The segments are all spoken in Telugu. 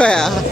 快啊。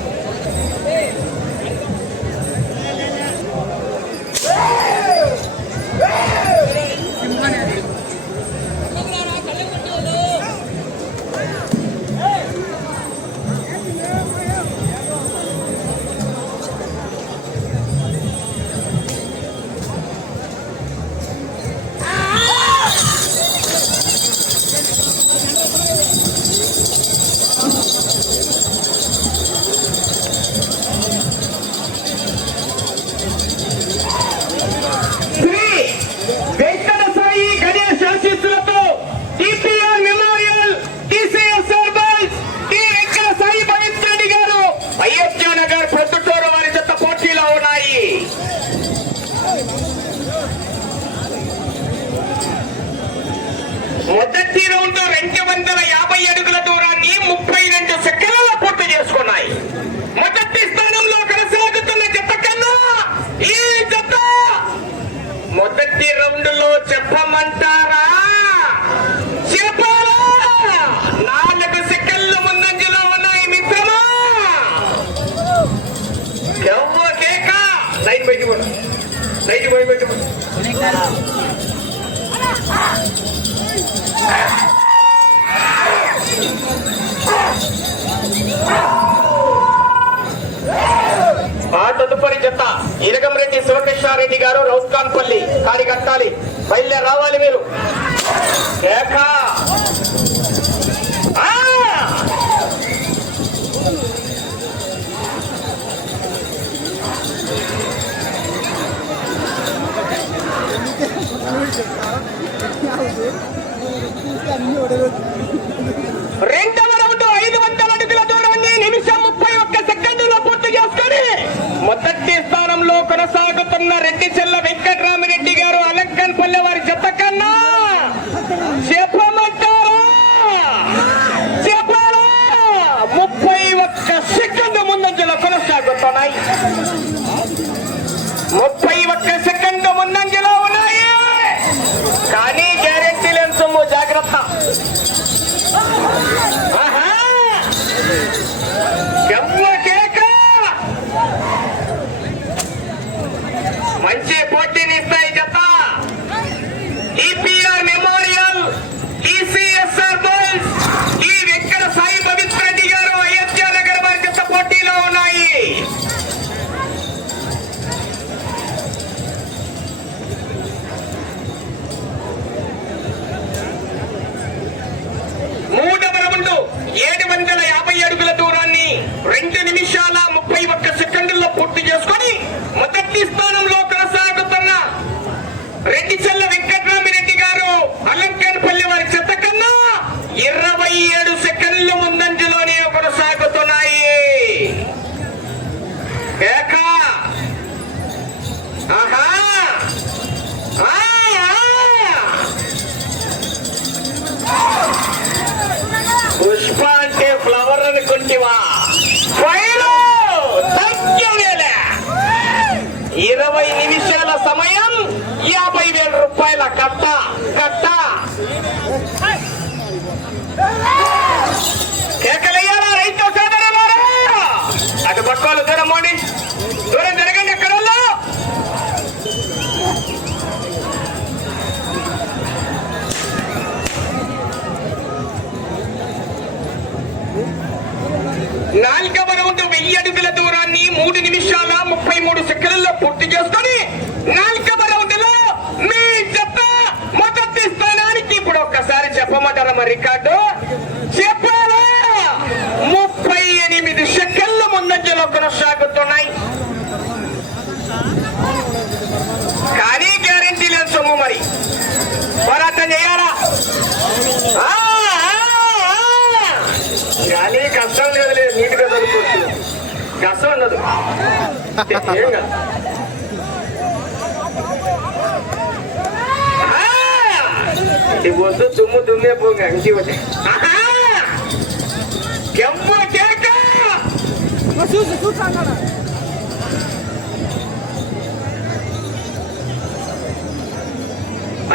చెప్పమంటారా? చెప్పాలా? నాలుగు సెకండ్లు ముందంజలో ఉన్నాయి మిత్రమా. ఎవ్వ కేక? నైట్ బయట కూడా నైట్ పోయి బయట ఆ తదుపరి జత ఇరగంరెడ్డి శివకృష్ణారెడ్డి గారు రౌస్కాన్ పల్లి కాడి కట్టాలి బయలుదేరి రావాలి మీరు. కేక చెప్పమంటారా రికార్డు. చెప్పాలా? ముప్పై ఎనిమిది సెకండ్ల ముందంజలో కొనసాగుతున్నాయి. కానీ గ్యారెంటీ లేదు సొమ్ము మరి. పోరాటం చేయాలా? కానీ కష్టం లేదు లేదు. నీట్గా కష్టం ఉండదు. ఏం కాదు. అంకి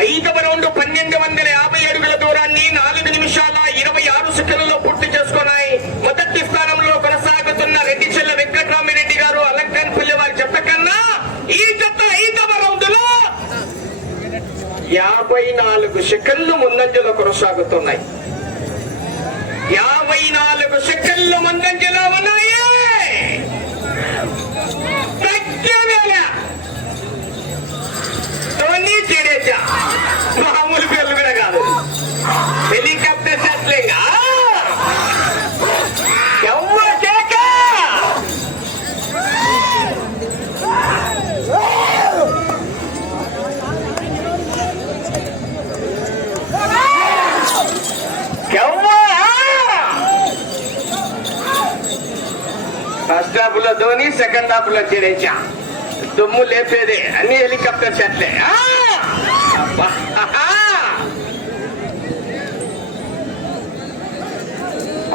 ఐదవ రౌండ్ పన్నెండు వందల యాభై అడుగుల దూరాన్ని నాలుగు నిమిషాల ఇరవై ఆరు సెకండ్లలో పూర్తి చేసుకున్నాయి. మొదటి స్థానంలో కొనసాగుతున్న రెడ్డి చెల్ల వెంకటరామిరెడ్డి గారు అలంకాన్ పిల్లవారి చెప్పకన్నా ఈ చెత్త ఐదవ రౌండ్ సెకండ్లు ముందంజలో కొనసాగుతున్నాయి. యాభై నాలుగు సెకండ్లు ముందంజలో ఉన్నాయి. తగ్గేవేళ. టోనీ జడేజా ఫస్ట్ హాఫ్లో ధోని సెకండ్ హాఫ్లో జడేజా. దుమ్ము లేపేదే. అన్ని హెలికాప్టర్ షాట్లే ఆ! అబ్బా! ఆహా!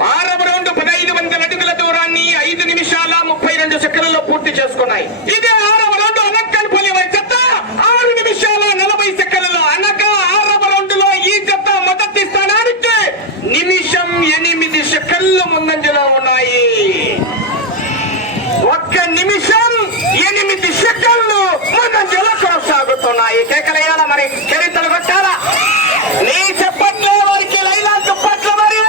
ఆరవ రౌండ్ పదహైదు వందల అడుగుల దూరాన్ని ఐదు నిమిషాల ముప్పై రెండు సెకండ్లలో పూర్తి చేసుకున్నాయి ఇదే ఆరవ రౌండ్ అనక్కనపల్లి వారి చెత్త ఆరు నిమిషాల నలభై సెకండ్లలో అనగా ఆరవ రౌండ్లో ఈ చెత్త మొదటి స్థానానికి నిమిషం ఎనిమిది సెకండ్లు ముందంజలో ఉన్నాయి ఒక్క నిమిషం ఎనిమిది సెకండ్లు ముందంజలో కొనసాగుతున్నాయి కేకలేయాల మరి చరిత్రలు కొట్టాలా నీ చెప్పట్లో వారికి లైలా చెప్పట్లు మరి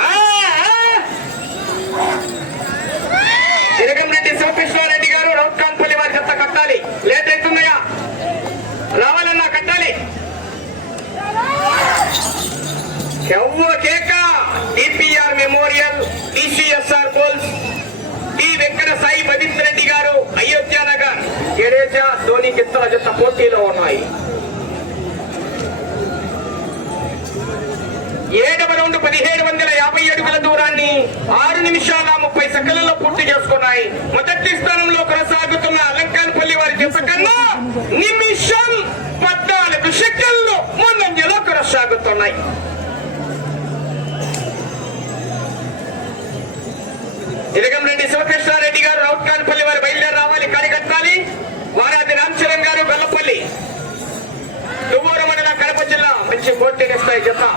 ఆ, ఆ. తిరగంరెడ్డి గారు రౌత్కాన్పల్లి వారి చెత్త కట్టాలి. లేట్ అవుతుందయ్యా. రావాలన్నా కట్టాలి. ఎవ్వ కేక డిపిఆర్ మెమోరియల్ డిసిఎస్ఆర్ పోల్స్ టి వెంకట సాయి పవిత్ర రెడ్డి గారు అయోధ్య నగర్ జడేజా ధోని గిత్తల జత పోటీలో ఉన్నాయి. ఏడవ రౌండ్ పదిహేడు వందల యాభై అడుగుల దూరాన్ని ఆరు నిమిషాల ముప్పై సెకండ్లలో పూర్తి చేసుకున్నాయి. మొదటి స్థానంలో కొనసాగుతున్న అలంకాన్పల్లి వారి జత కన్నా నిమిషం పద్నాలుగు సెకండ్లు ముందంజలో కొనసాగుతున్నాయి. ఇరగంరెడ్డి శివకృష్ణారెడ్డి గారు రౌట్కాన్పల్లి వారు బయలుదేరి రావాలి కార్యకర్తాలి వారాది రామచరణ్ గారు బెల్లపల్లి దువ్వూరు మండలం కడప జిల్లా మంచి పోటీ ఇస్తాయి చెప్తా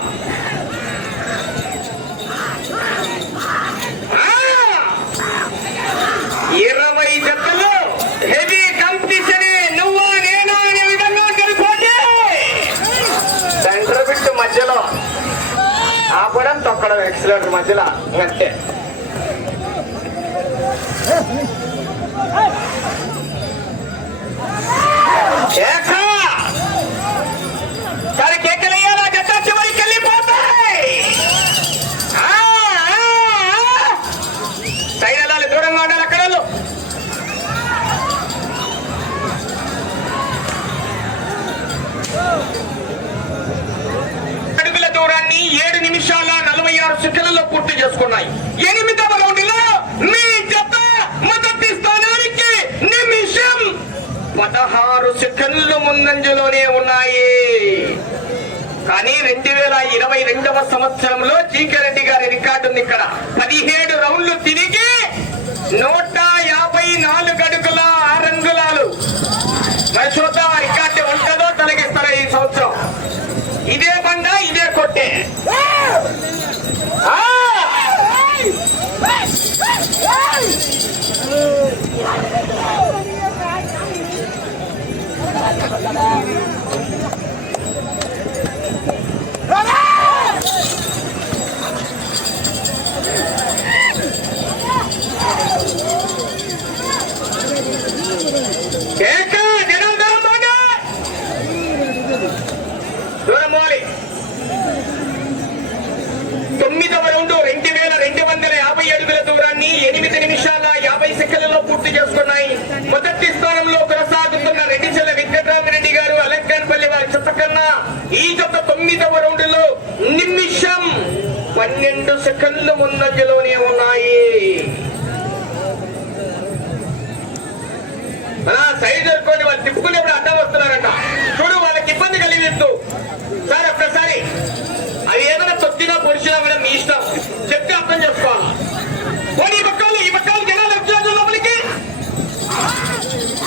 తొక్కడం ఎక్సలెంట్ మధ్యలో అంతే. ఏకా చేసుకున్నాయి. ఎనిమిదవ రౌండ్లో మీ జత మొదటి స్థానానికి నిమిషం పదహారు సెకండ్లు ముందంజలోనే ఉన్నాయి. కానీ రెండు వేల ఇరవై రెండవ సంవత్సరంలో జీకే రెడ్డి గారి రికార్డు ఉంది ఇక్కడ. పదిహేడు రౌండ్లు తిరిగి నూట యాభై నాలుగు అడుగుల నిమిషాల సెకండ్లలో పూర్తి చేసుకున్నాయి. మొదటి స్థానంలో కొనసాగుతున్న రెడ్డిచెల వెంకటరామిరెడ్డి గారు అలంకాన్పల్లి వారి చెత్త కన్నా ఈ జత తొమ్మిదవ రౌండ్లో నిమిషం పన్నెండు సెకండ్లు ముందంజలోనే ఉన్నాయి. అలా సైడ్ దొరుకుని వాళ్ళు తిప్పుకుని ఇప్పుడు అడ్డం వస్తున్నారంట. చూడు వాళ్ళకి ఇబ్బంది కలిగిస్తూ. సార్ ఒక్కసారి. అది ఏమైనా తొక్కినా పొడిచినా కూడా మీ ఇష్టం. చెప్తే అర్థం చేసుకోవాలి? పోనీ ఈ పక్కలు ఈ పక్క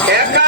కేక.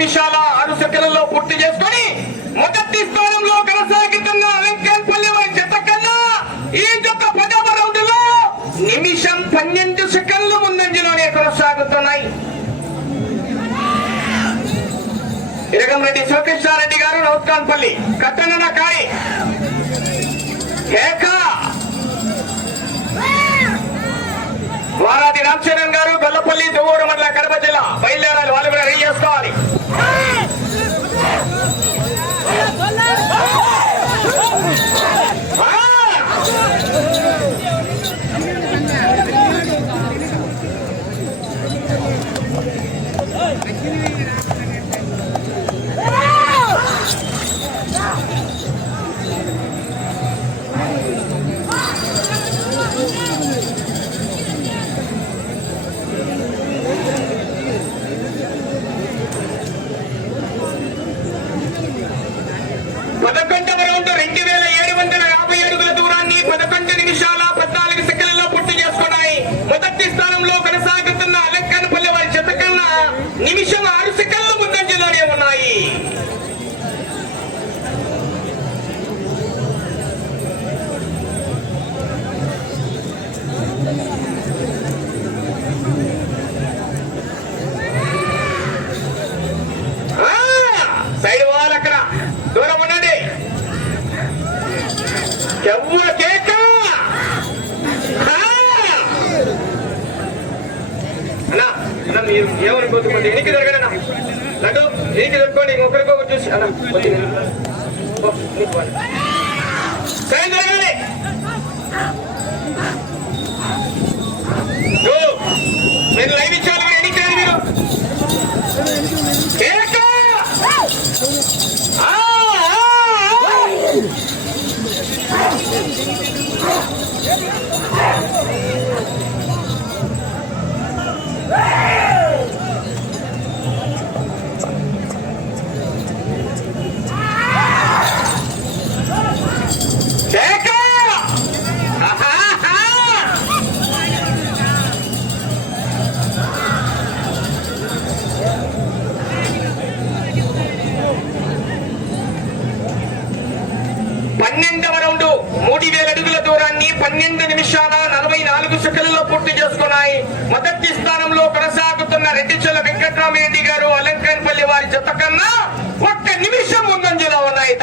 నిమిషాల ఆరు సెకండ్లలో పూర్తి చేసుకుని మొదటి స్థానంలో కొనసాగుతున్న వెంకటపల్లి వారి చెత్త కన్నా ఈ చెత్త పదవ రౌండ్లో నిమిషం పన్నెండు సెకండ్లు ముందంజలోనే కొనసాగుతున్నాయి. ఇరగంరెడ్డి శివకృష్ణారెడ్డి గారు రౌత్కాన్పల్లి కట్టనన్న కాయి ఏకా వారాది రామచరణ్ గారు బెల్లపల్లి దువ్వూరు మండల కడప జిల్లా. బయలుదేరాలి వాళ్ళు కూడా రెడీ చేసుకోవాలి. నీకు చెప్పుకోండి ఇంకొకరికొకరు చూసి అన్న జరగాలి నేను లైవ్ ఇచ్చాను మీరు ఎడిట్ మీరు?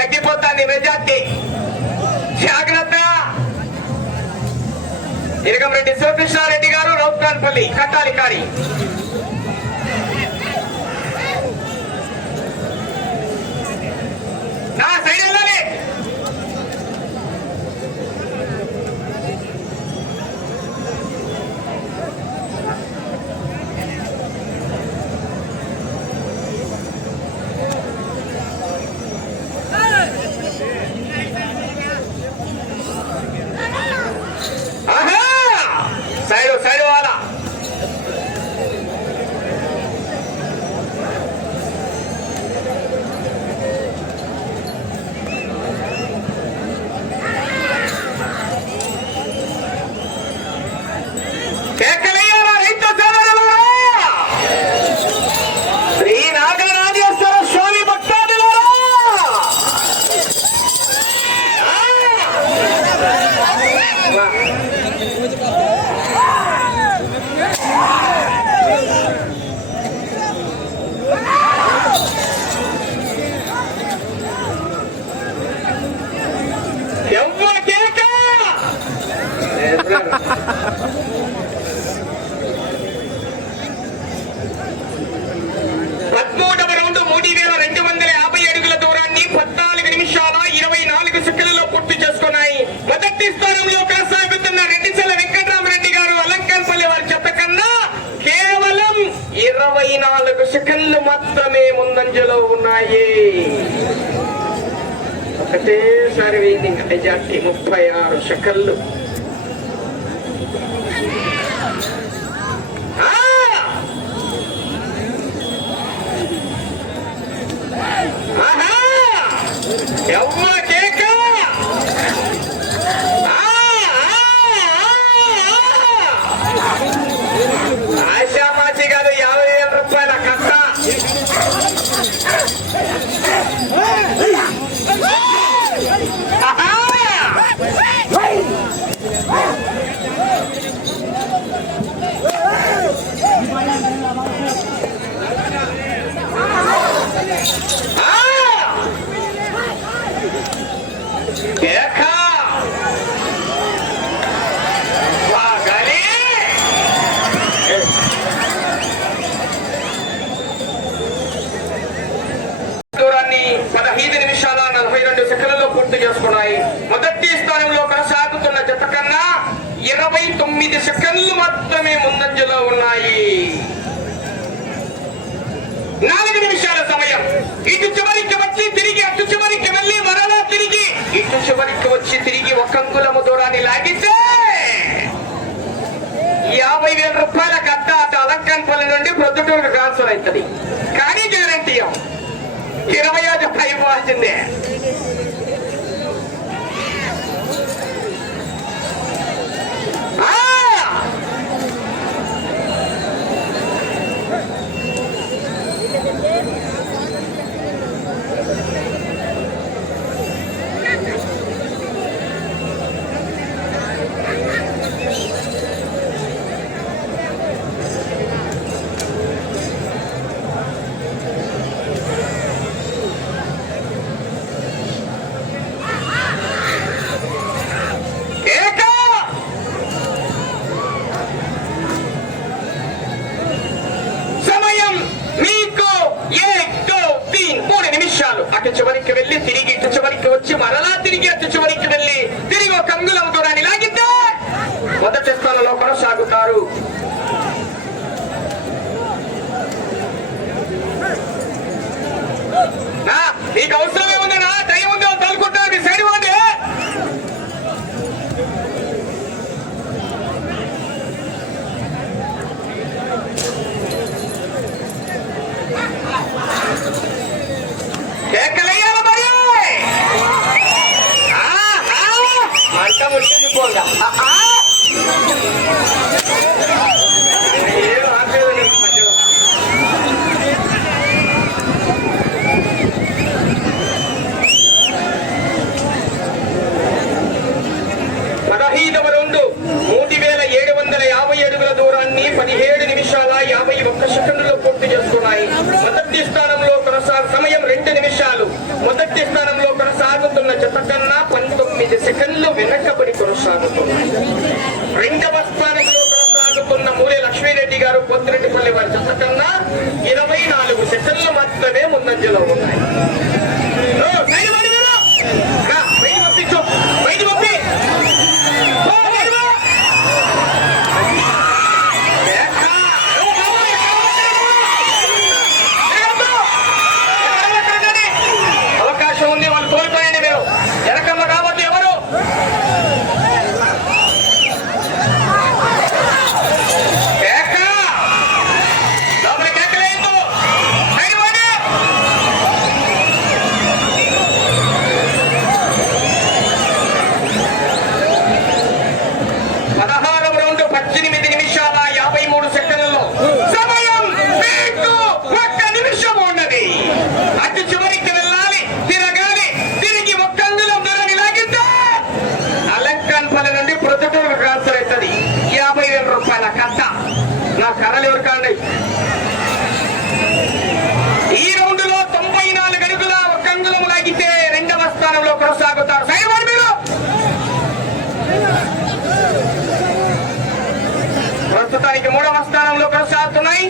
తగ్గిపోతుంది మెజార్టీ. జాగ్రత్త. ఇరగంరెడ్డి శివకృష్ణారెడ్డి గారు రౌత్రాన్పల్లి కట్టాలి కారి నా సైడ్ వెళ్ళాలి మెజార్టీ ముప్పై ఆరు సెకండ్లు గుర్తు చేసుకున్నాయి. మొదటి స్థానంలో కొనసాగుతున్న జత కన్నా ఇరవై తొమ్మిది సెకండ్లు మాత్రమే ముందంజలో ఉన్నాయి. నాలుగు నిమిషాల సమయం. ఇటు చివరికి వచ్చి తిరిగి అటు చివరికి వెళ్ళి మరలా తిరిగి ఇటు చివరికి వచ్చి తిరిగి ఒక అంకులము దూరాన్ని లాగితే యాభై వేల రూపాయల కట్ట అటు అలంకంపల్లి నుండి ప్రొద్దుటూరు ట్రాన్స్ఫర్ అవుతుంది. కానీ గ్యారంటీ ఇరవై ఐదు పై ఇవ్వాల్సిందే మొదటి స్థానంలో కొనసాగుతారు నా, మీకు అవసరమే ఉంది నా టైం ఉంది తలుకుంటారు మీ సైడ్ ఇవ్వండి కేకలయ్యాల మరి ఆ, ఆ, మంట ముట్టింది పోగా ఆ, ఆ. ఏం ఆపేది లేదు మధ్యలో. పదహైదవ రౌండు మూడు వేల ఏడు వందల యాభై అడుగుల దూరాన్ని పదిహేడు నిమిషాల యాభై ఒక్క సెకండ్లో పూర్తి చేసుకున్నాయి మొదటి స్థానంలో కొనసాగు సమయం రెండు నిమిషాలు. మొదటి స్థానంలో కొనసాగుతున్న జత కన్నా పంతొమ్మిది సెకండ్లు వెనకబడి కొనసాగుతున్నాయి. రెండవ స్థానంలో కొనసాగుతున్న మూలే లక్ష్మీరెడ్డి గారు పొద్దురెడ్డిపల్లి వారి జత కన్నా ఇరవై నాలుగు సెకండ్లు మాత్రమే ముందంజలో ఉన్నాయి. నా కర్రలు ఎవరు కాండి? ఈ రౌండ్లో తొంభై నాలుగు అడుగుల ఒక అంగుళం లాగితే రెండవ స్థానంలో కొనసాగుతారు. సైడ్ మీరు. ప్రస్తుతానికి మూడవ స్థానంలో కొనసాగుతున్నాయి.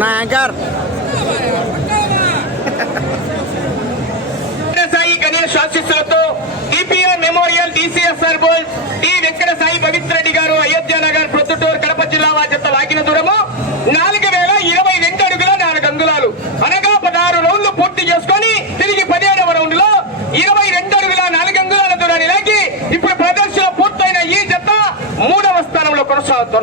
నా యాంకర్. సాయి గణేష్ ఆశీస్సులతో డిపిఆర్ మెమోరియల్ డిసిఎస్ఆర్ బోల్ టి వెంకట సాయి పవిత్ర రెడ్డి কোনো সাহায্য